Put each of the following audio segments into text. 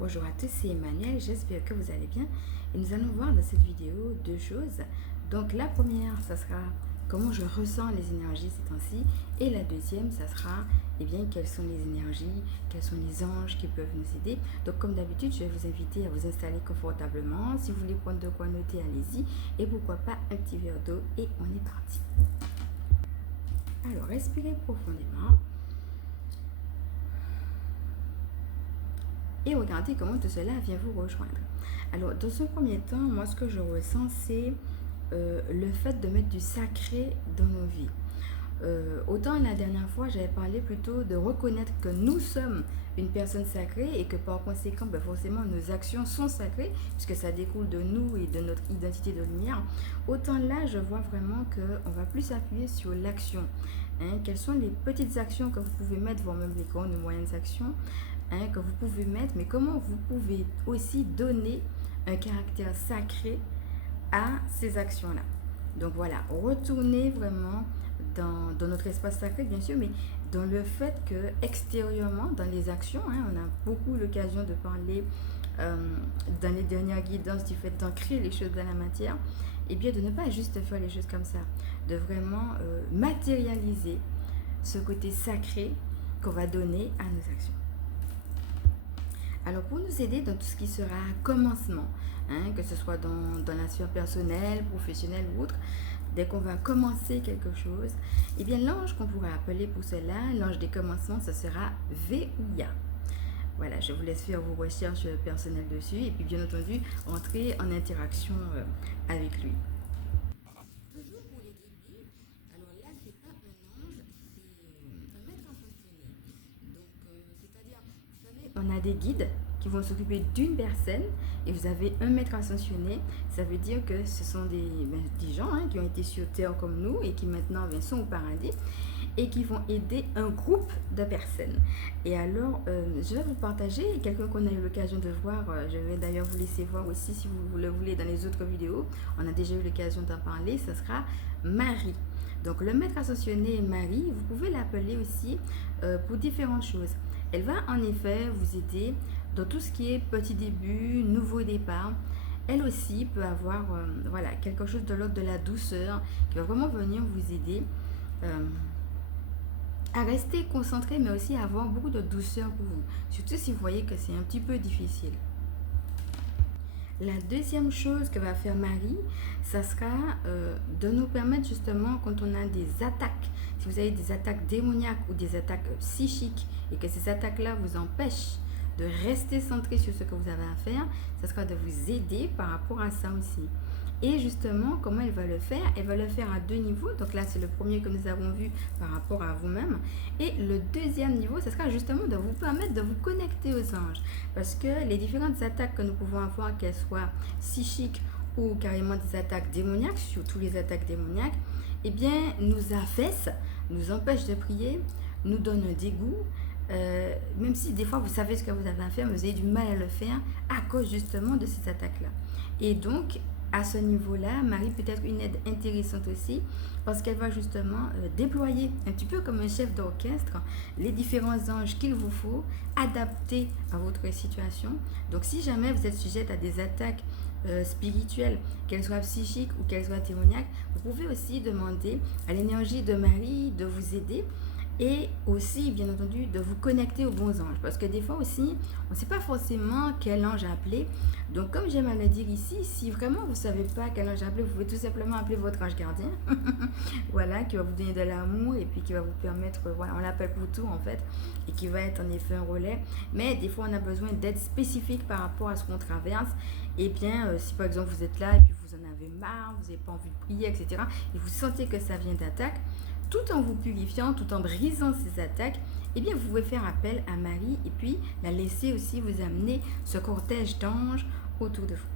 Bonjour à tous, c'est Emmanuel, j'espère que vous allez bien. Et nous allons voir dans cette vidéo deux choses. Donc la première, ça sera comment je ressens les énergies ces temps-ci. Et la deuxième, ça sera quelles sont les énergies, quels sont les anges qui peuvent nous aider. Donc comme d'habitude, je vais vous inviter à vous installer confortablement. Si vous voulez prendre de quoi noter, allez-y. Et pourquoi pas un petit verre d'eau et on est parti. Alors respirez profondément. Et regardez comment tout cela vient vous rejoindre. Alors, dans ce premier temps, moi, ce que je ressens, c'est le fait de mettre du sacré dans nos vies. Autant la dernière fois, j'avais parlé plutôt de reconnaître que nous sommes une personne sacrée et que par conséquent, forcément, nos actions sont sacrées puisque ça découle de nous et de notre identité de lumière. Autant là, je vois vraiment qu'on va plus appuyer sur l'action. Quelles sont les petites actions que vous pouvez mettre, voire même les grandes ou moyennes actions que vous pouvez mettre, mais comment vous pouvez aussi donner un caractère sacré à ces actions-là. Donc voilà, retourner vraiment dans notre espace sacré, bien sûr, mais dans le fait que extérieurement, dans les actions, on a beaucoup l'occasion de parler dans les dernières guidances du fait d'ancrer les choses dans la matière, et bien de ne pas juste faire les choses comme ça, de vraiment matérialiser ce côté sacré qu'on va donner à nos actions. Alors pour nous aider dans tout ce qui sera commencement, que ce soit dans la sphère personnelle, professionnelle ou autre, dès qu'on va commencer quelque chose, l'ange qu'on pourrait appeler pour cela, l'ange des commencements, ce sera Veuya. Voilà, je vous laisse faire vos recherches personnelles dessus et puis bien entendu, entrer en interaction avec lui. Toujours pour les débuts, alors là, c'est pas un ange, c'est un maître ascensionné. Donc, c'est-à-dire, vous savez, on a des guides qui vont s'occuper d'une personne et vous avez un maître ascensionné. Ça veut dire que ce sont des gens qui ont été sur Terre comme nous et qui maintenant sont au paradis et qui vont aider un groupe de personnes. Et alors, je vais vous partager quelqu'un qu'on a eu l'occasion de voir. Je vais d'ailleurs vous laisser voir aussi si vous le voulez dans les autres vidéos. On a déjà eu l'occasion d'en parler. Ce sera Marie. Donc, le maître ascensionné Marie, vous pouvez l'appeler aussi pour différentes choses. Elle va en effet vous aider dans tout ce qui est petit début, nouveau départ. Elle aussi peut avoir quelque chose de l'ordre de la douceur qui va vraiment venir vous aider à rester concentré, mais aussi à avoir beaucoup de douceur pour vous. Surtout si vous voyez que c'est un petit peu difficile. La deuxième chose que va faire Marie, ça sera de nous permettre justement quand on a des attaques, si vous avez des attaques démoniaques ou des attaques psychiques et que ces attaques-là vous empêchent de rester centré sur ce que vous avez à faire, ça sera de vous aider par rapport à ça aussi. Et justement, comment elle va le faire? Elle va le faire à deux niveaux. Donc là, c'est le premier que nous avons vu par rapport à vous-même. Et le deuxième niveau, ce sera justement de vous permettre de vous connecter aux anges. Parce que les différentes attaques que nous pouvons avoir, qu'elles soient psychiques ou carrément des attaques démoniaques, surtout les attaques démoniaques, nous affaissent, nous empêchent de prier, nous donnent un dégoût. Même si des fois vous savez ce que vous avez à faire, mais vous avez du mal à le faire à cause justement de ces attaques-là. Et donc, à ce niveau-là, Marie peut être une aide intéressante aussi parce qu'elle va justement déployer un petit peu comme un chef d'orchestre les différents anges qu'il vous faut adapter à votre situation. Donc si jamais vous êtes sujette à des attaques spirituelles, qu'elles soient psychiques ou qu'elles soient démoniaques, vous pouvez aussi demander à l'énergie de Marie de vous aider et aussi, bien entendu, de vous connecter aux bons anges. Parce que des fois aussi, on ne sait pas forcément quel ange appeler. Donc, comme j'aime à le dire ici, si vraiment vous ne savez pas quel ange appeler, vous pouvez tout simplement appeler votre ange gardien. Voilà, qui va vous donner de l'amour et puis qui va vous permettre, on l'appelle pour tout en fait, et qui va être en effet un relais. Mais des fois, on a besoin d'aide spécifique par rapport à ce qu'on traverse. Si par exemple vous êtes là et puis vous en avez marre, vous n'avez pas envie de prier, etc., et vous sentez que ça vient d'attaque, tout en vous purifiant, tout en brisant ces attaques, vous pouvez faire appel à Marie et puis la laisser aussi vous amener ce cortège d'anges autour de vous.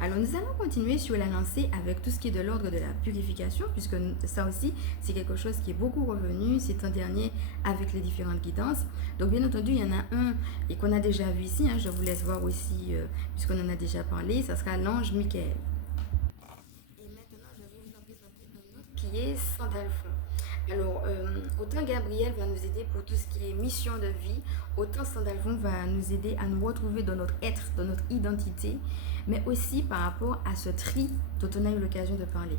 Alors nous allons continuer sur la lancée avec tout ce qui est de l'ordre de la purification, puisque ça aussi c'est quelque chose qui est beaucoup revenu ces temps derniers avec les différentes guidances. Donc bien entendu il y en a un et qu'on a déjà vu ici, je vous laisse voir aussi puisqu'on en a déjà parlé, ça sera l'ange Michael. Qui est Sandalphon. Alors, autant Gabriel va nous aider pour tout ce qui est mission de vie, autant Sandalphon va nous aider à nous retrouver dans notre être, dans notre identité, mais aussi par rapport à ce tri dont on a eu l'occasion de parler.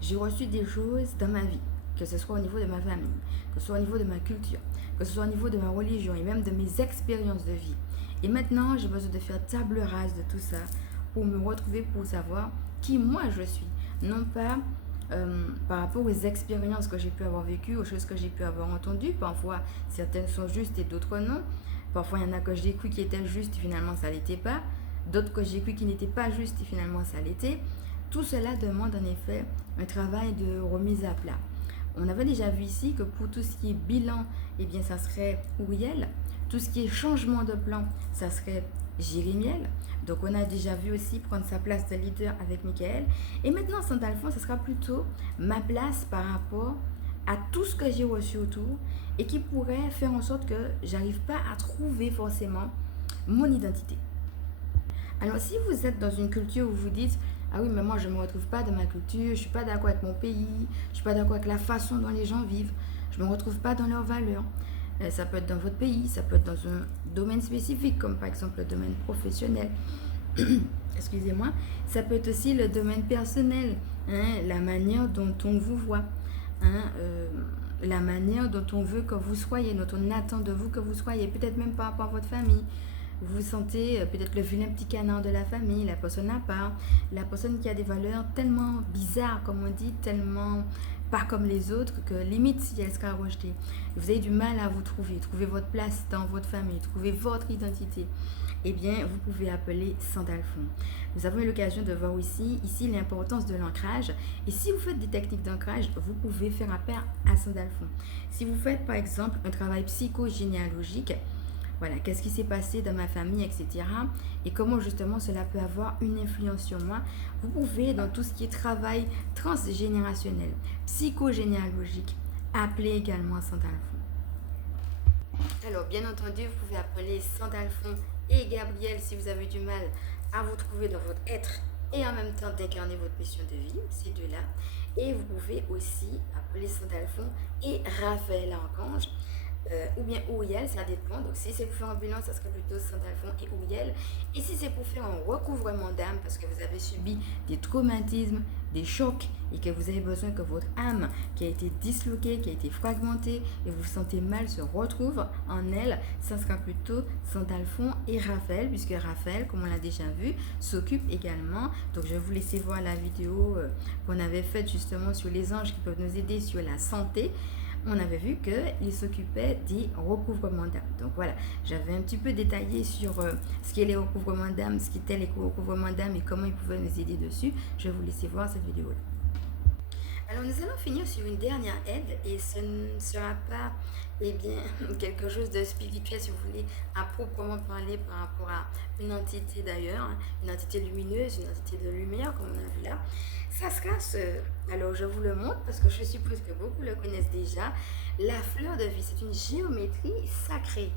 J'ai reçu des choses dans ma vie, que ce soit au niveau de ma famille, que ce soit au niveau de ma culture, que ce soit au niveau de ma religion et même de mes expériences de vie. Et maintenant, j'ai besoin de faire table rase de tout ça pour me retrouver, pour savoir qui moi je suis. Non pas par rapport aux expériences que j'ai pu avoir vécues, aux choses que j'ai pu avoir entendues. Parfois, certaines sont justes et d'autres non. Parfois, il y en a que j'ai cru qui étaient justes et finalement ça ne l'était pas. D'autres que j'ai cru qui n'étaient pas justes et finalement ça l'était. Tout cela demande en effet un travail de remise à plat. On avait déjà vu ici que pour tout ce qui est bilan, eh bien, ça serait Uriel. Tout ce qui est changement de plan, ça serait Jérémiel. Donc, on a déjà vu aussi prendre sa place de leader avec Michael. Et maintenant, Saint-Alphonse, ce sera plutôt ma place par rapport à tout ce que j'ai reçu autour et qui pourrait faire en sorte que j'arrive pas à trouver forcément mon identité. Alors, si vous êtes dans une culture où vous dites ah oui, mais moi je ne me retrouve pas dans ma culture, je ne suis pas d'accord avec mon pays, je ne suis pas d'accord avec la façon dont les gens vivent, je ne me retrouve pas dans leurs valeurs. Ça peut être dans votre pays, ça peut être dans un domaine spécifique, comme par exemple le domaine professionnel. Excusez-moi. Ça peut être aussi le domaine personnel, hein, la manière dont on vous voit, hein, la manière dont on veut que vous soyez, dont on attend de vous que vous soyez, peut-être même par rapport à votre famille. Vous vous sentez peut-être le vilain petit canard de la famille, la personne à part, la personne qui a des valeurs tellement bizarres, comme on dit, tellement pas comme les autres, que limite si elle sera rejetée. Vous avez du mal à vous trouver votre place dans votre famille, trouver votre identité. Eh bien, vous pouvez appeler Sandalphon. Nous avons eu l'occasion de voir ici l'importance de l'ancrage. Et si vous faites des techniques d'ancrage, vous pouvez faire appel à Sandalphon. Si vous faites par exemple un travail psychogénéalogique, voilà, qu'est-ce qui s'est passé dans ma famille, etc. Et comment justement cela peut avoir une influence sur moi. Vous pouvez, dans tout ce qui est travail transgénérationnel, psychogénéalogique, appeler également Sandalphon. Alors, bien entendu, vous pouvez appeler Sandalphon et Gabriel si vous avez du mal à vous trouver dans votre être et en même temps d'incarner votre mission de vie, ces deux-là. Et vous pouvez aussi appeler Sandalphon et Raphaël Archange. Ou bien Uriel, ça dépend. Donc si c'est pour faire un bilan, ça serait plutôt Sandalphon et Uriel. Et si c'est pour faire un recouvrement d'âme, parce que vous avez subi des traumatismes, des chocs, et que vous avez besoin que votre âme, qui a été disloquée, qui a été fragmentée, et vous vous sentez mal, se retrouve en elle, ça sera plutôt Sandalphon et Raphaël, puisque Raphaël, comme on l'a déjà vu, s'occupe également. Donc je vais vous laisser voir la vidéo qu'on avait faite justement sur les anges qui peuvent nous aider sur la santé. On avait vu qu'il s'occupait des recouvrements d'âme. Donc voilà, j'avais un petit peu détaillé sur ce qu'est les recouvrements d'âme, ce qu'étaient les recouvrements d'âme et comment ils pouvaient nous aider dessus. Je vais vous laisser voir cette vidéo-là. Alors nous allons finir sur une dernière aide et ce ne sera pas quelque chose de spirituel si vous voulez à proprement parler par rapport à une entité d'ailleurs, une entité lumineuse, une entité de lumière comme on a vu là. Ça sera alors je vous le montre parce que je suppose que beaucoup le connaissent déjà. La fleur de vie, c'est une géométrie sacrée.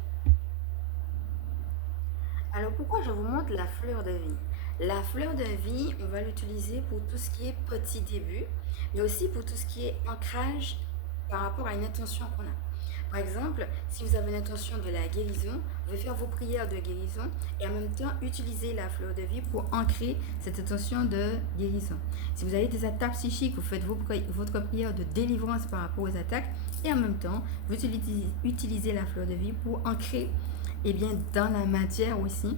Alors pourquoi je vous montre la fleur de vie? La fleur de vie, on va l'utiliser pour tout ce qui est petit début, mais aussi pour tout ce qui est ancrage par rapport à une intention qu'on a. Par exemple, si vous avez l'intention de la guérison, vous pouvez faire vos prières de guérison et en même temps utiliser la fleur de vie pour ancrer cette intention de guérison. Si vous avez des attaques psychiques, vous faites votre prière de délivrance par rapport aux attaques et en même temps, vous utilisez la fleur de vie pour ancrer dans la matière aussi.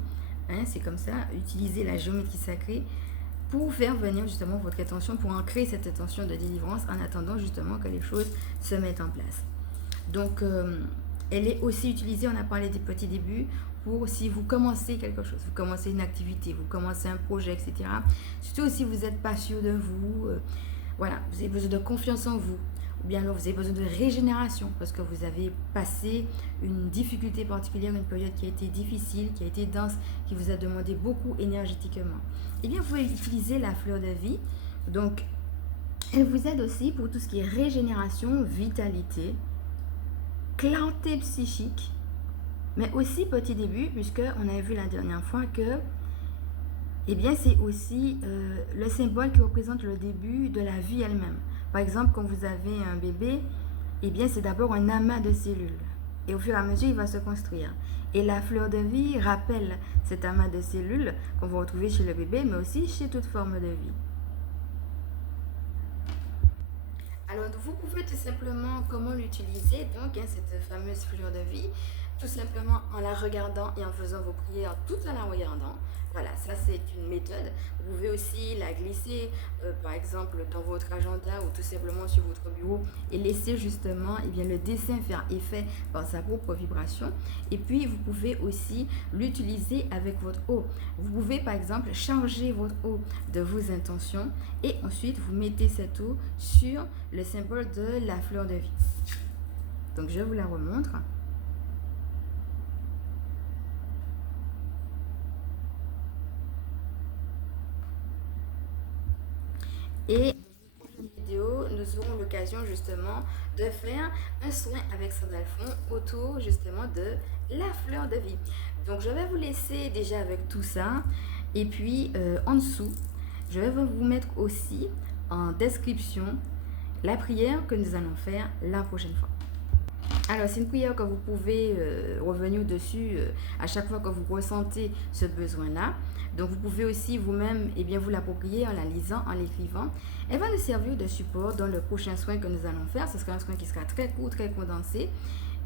Hein, c'est comme ça, utiliser la géométrie sacrée pour faire venir justement votre attention, pour ancrer cette attention de délivrance en attendant justement que les choses se mettent en place. Donc, elle est aussi utilisée, on a parlé des petits débuts, pour si vous commencez quelque chose, vous commencez une activité, vous commencez un projet, etc. Surtout si vous n'êtes pas sûr de vous, voilà, vous avez besoin de confiance en vous, ou bien alors vous avez besoin de régénération parce que vous avez passé une difficulté particulière, une période qui a été difficile, qui a été dense, qui vous a demandé beaucoup énergétiquement. Eh bien, vous pouvez utiliser la fleur de vie. Donc, elle vous aide aussi pour tout ce qui est régénération, vitalité, clarté psychique, mais aussi petit début, puisqu'on avait vu la dernière fois que c'est aussi le symbole qui représente le début de la vie elle-même. Par exemple, quand vous avez un bébé, Eh bien, c'est d'abord un amas de cellules. Et au fur et à mesure, il va se construire. Et la fleur de vie rappelle cet amas de cellules qu'on va retrouver chez le bébé, mais aussi chez toute forme de vie. Alors, vous pouvez tout simplement comment l'utiliser, donc, cette fameuse fleur de vie, tout simplement en la regardant et en faisant vos prières tout en la regardant. Voilà, ça c'est une méthode. Vous pouvez aussi la glisser, par exemple, dans votre agenda ou tout simplement sur votre bureau et laisser justement le dessin faire effet par sa propre vibration. Et puis, vous pouvez aussi l'utiliser avec votre eau. Vous pouvez, par exemple, charger votre eau de vos intentions et ensuite vous mettez cette eau sur le symbole de la fleur de vie. Donc, je vous la remontre. Et dans une prochaine vidéo, nous aurons l'occasion justement de faire un soin avec Sandalphon autour justement de la fleur de vie. Donc je vais vous laisser déjà avec tout ça. Et puis en dessous, je vais vous mettre aussi en description la prière que nous allons faire la prochaine fois. Alors, c'est une prière que vous pouvez revenir dessus à chaque fois que vous ressentez ce besoin-là. Donc, vous pouvez aussi vous-même vous l'approprier en la lisant, en l'écrivant. Elle va nous servir de support dans le prochain soin que nous allons faire. Ce sera un soin qui sera très court, très condensé.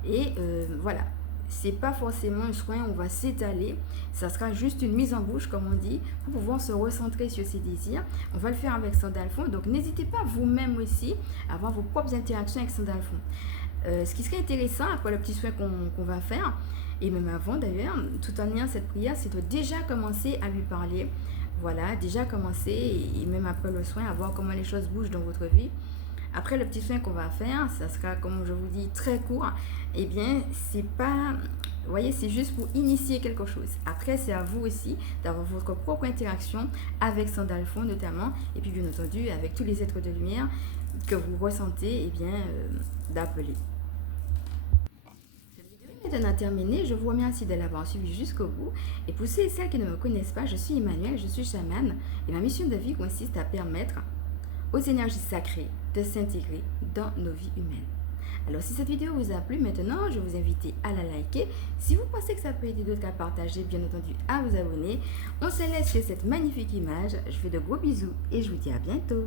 Et voilà. C'est pas forcément un soin où on va s'étaler, ça sera juste une mise en bouche, comme on dit, pour pouvoir se recentrer sur ses désirs. On va le faire avec Sandalphon, donc n'hésitez pas vous-même aussi à avoir vos propres interactions avec Sandalphon. Ce qui serait intéressant après le petit soin qu'on va faire, et même avant d'ailleurs, tout en ayant cette prière, c'est de déjà commencer à lui parler. Voilà, déjà commencer, et même après le soin, à voir comment les choses bougent dans votre vie. Après le petit soin qu'on va faire, ça sera, comme je vous dis, très court. Eh bien, c'est pas... Vous voyez, c'est juste pour initier quelque chose. Après, c'est à vous aussi d'avoir votre propre interaction avec Sandalphon notamment, et puis bien entendu avec tous les êtres de lumière que vous ressentez, d'appeler. Cette vidéo est maintenant terminée. Je vous remercie de l'avoir suivi jusqu'au bout. Et pour ceux et celles qui ne me connaissent pas, je suis Emmanuelle, je suis chamane, et ma mission de vie consiste à permettre aux énergies sacrées de s'intégrer dans nos vies humaines. Alors si cette vidéo vous a plu, maintenant je vous invite à la liker. Si vous pensez que ça peut aider d'autres à partager, bien entendu à vous abonner. On se laisse sur cette magnifique image. Je fais de gros bisous et je vous dis à bientôt.